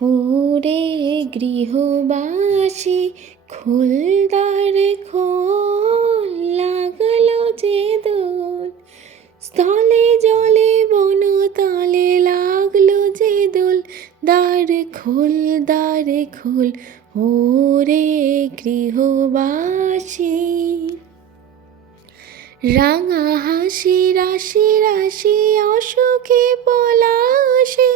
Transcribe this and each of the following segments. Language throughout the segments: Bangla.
ওরে গৃহবাসী খোল দ্বার খোল, লাগলো যে দোল। স্থলে জলে বনতলে লাগলো যে দোল। দ্বার খোল দ্বার খোল, ওরে গৃহবাসী। রাঙা হাসি রাশি রাশি অশোকে পলাশে,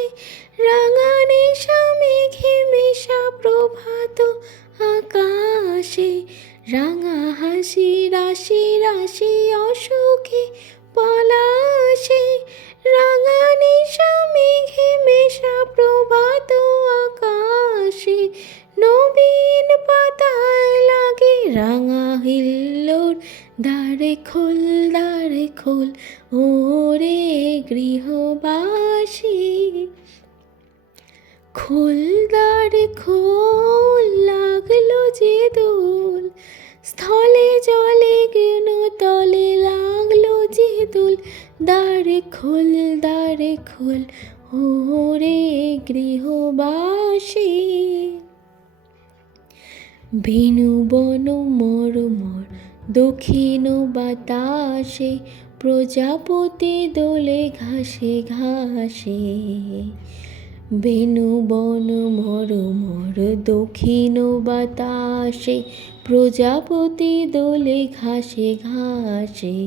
রাঙা নেশা মেঘে মেশা প্রভাত আকাশে। রাঙা হাসি রাশি রাশি অশোকে পলাশে, রাঙা নেশা মেঘে মেশা প্রভাত আকাশে। নবীন পাতায় লাগে রাঙা হিল্লোড়, দ্বারে খোল দ্বারে খোল, ওরে গৃহবাসী। খোল দ্বারে খোল, লাগলো যে দোল। স্থলে জলে তলে লাগলো যে দোল। দ্বারে খোল দ্বারে খোল, ওরে গৃহবাসী। বেণু বন মরমর দক্ষিণ বাতাসে, প্রজাপতি দোলে ঘাসে ঘাসে। বেণু বন মরমর দক্ষিণ বাতাসে, প্রজাপতি দোলে ঘাসে ঘাসে।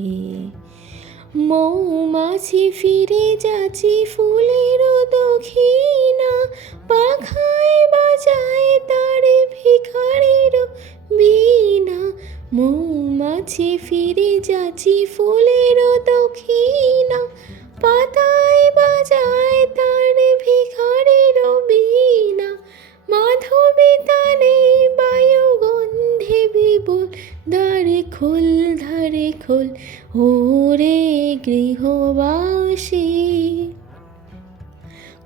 মৌমাছি ফিরে যাচ্ছি ফুলের দক্ষিণা, পাখায় বাজায় তারে ভিখারির বীণা। মৌমাছি ফিরে যাচ্ছি ফুলের দক্ষিণা, পাতায় বাজায় তার ভিখারির বীণা। মাধবী তানে বায়ু গন্ধে বিপুল, দ্বারে খোল দ্বারে খোল, ওরে গৃহবাসী।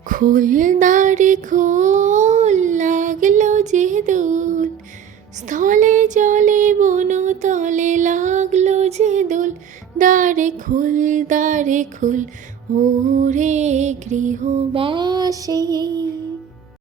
খোল দ্বারে খোল, লাগলো যে দোল। স্থলে জলে বনতলে লাগলো যে দোল। দ্বারে খোল দ্বারে খোল, ওরে গৃহবাসী।